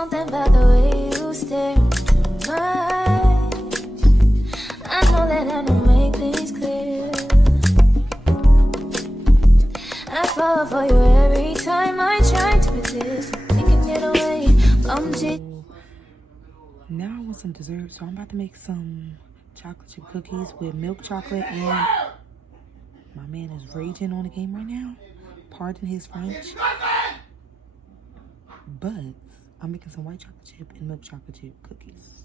something about the way you stare into my eyes. I know that I don't make things clear. I fall for you every time I try to resist. You can get away from it. Now I want some dessert, so I'm about to make some chocolate chip cookies with milk chocolate, and my man is raging on the game right now. Pardon his French. But I'm making some white chocolate chip and milk chocolate chip cookies.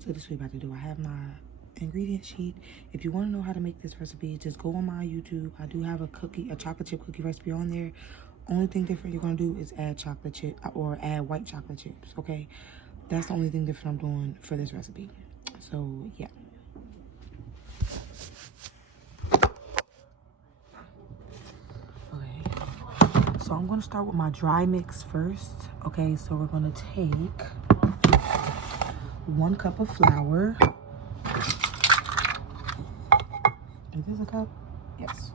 So this is what we're about to do. I have my ingredient sheet. If you want to know how to make this recipe, just go on my YouTube. I do have a chocolate chip cookie recipe on there. Only thing different you're gonna do is add chocolate chip or add white chocolate chips, okay? That's the only thing different I'm doing for this recipe. So yeah. Okay. So I'm gonna start with my dry mix first. Okay, so we're gonna take 1 cup of flour. Is this a cup? Yes.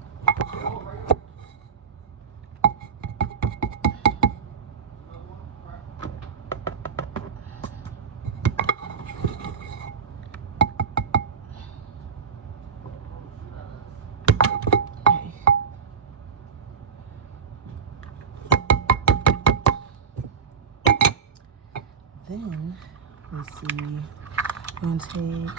Then, let's see, we're gonna take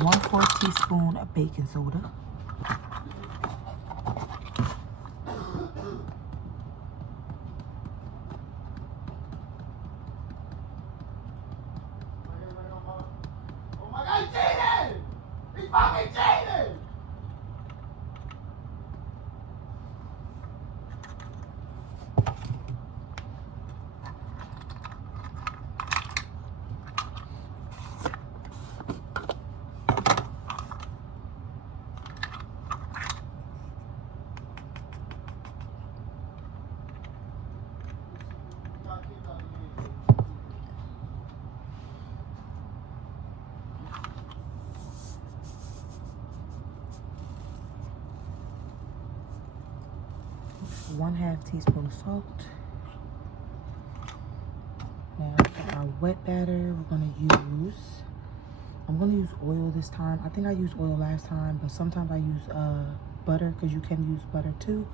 1/4 teaspoon of baking soda. Oh my God, Jaden! He's fucking Jaden! 1/2 teaspoon of salt. Now for our wet batter, I'm gonna use oil this time. I think I used oil last time, but sometimes I use butter, because you can use butter too.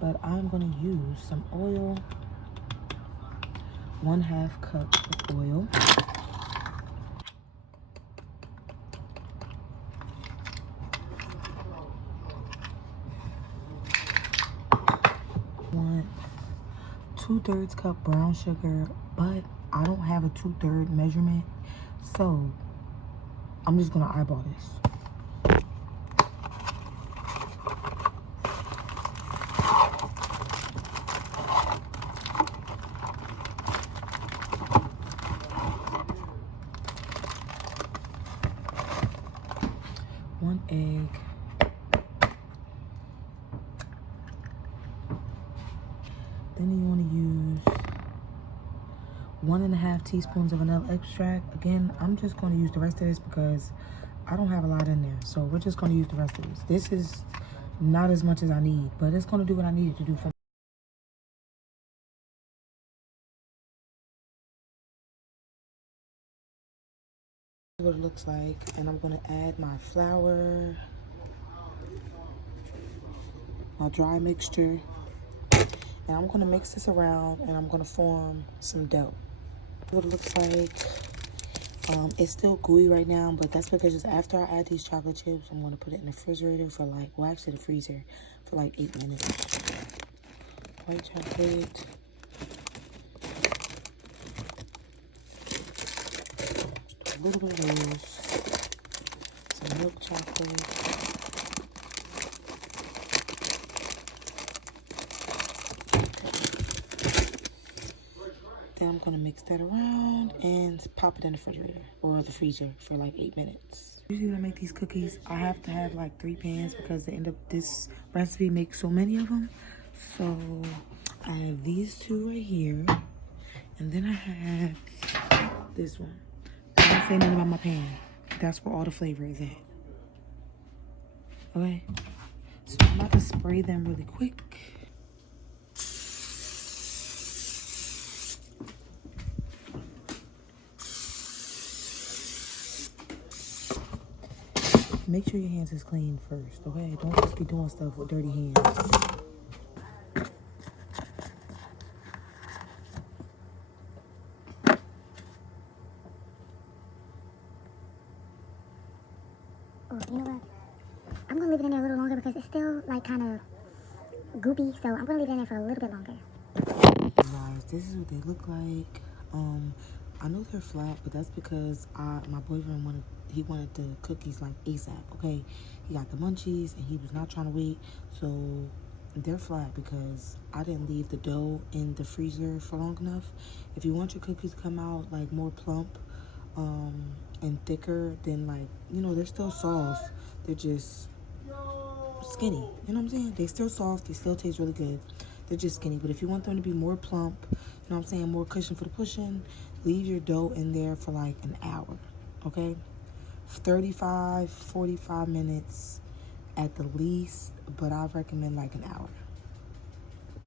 But I'm gonna use some oil, 1/2 cup of oil. Want 2/3 cup brown sugar, but I don't have a 2/3 measurement, so I'm just gonna eyeball this. One egg. Then you want to use 1.5 teaspoons of vanilla extract. Again, I'm just going to use the rest of this because I don't have a lot in there. So we're just going to use the rest of this. This is not as much as I need, but it's going to do what I need it to do for me. What it looks like, and I'm going to add my flour, my dry mixture, and I'm going to mix this around, and I'm going to form some dough. What it looks like. It's still gooey right now, but that's because just after I add these chocolate chips, I'm going to put it in the refrigerator for actually the freezer for 8 minutes. White chocolate. Just a little bit of those. Some milk chocolate. Then I'm going to mix that around and pop it in the refrigerator or the freezer for 8 minutes. Usually when I make these cookies, I have to have 3 pans because this recipe makes so many of them. So I have these 2 right here, and then I have this one. Don't say nothing about my pan. That's where all the flavor is at. Okay? So I'm about to spray them really quick. Make sure your hands is clean first, okay? Don't just be doing stuff with dirty hands. Oh, you know what? I'm gonna leave it in there a little longer because it's still like kind of goopy, so I'm gonna leave it in there for a little bit longer. Guys, this is what they look like. I know they're flat, but that's because my boyfriend wanted the cookies like ASAP. Okay, he got the munchies and he was not trying to wait, so they're flat because I didn't leave the dough in the freezer for long enough. If you want your cookies to come out like more plump and thicker, then like, you know, they're still soft, they're just skinny, you know what I'm saying? They still soft, they still taste really good, they're just skinny. But if you want them to be more plump, you know what I'm saying, more cushion for the pushing, leave your dough in there for like an hour, okay? 35-45 minutes at the least, but I recommend like an hour.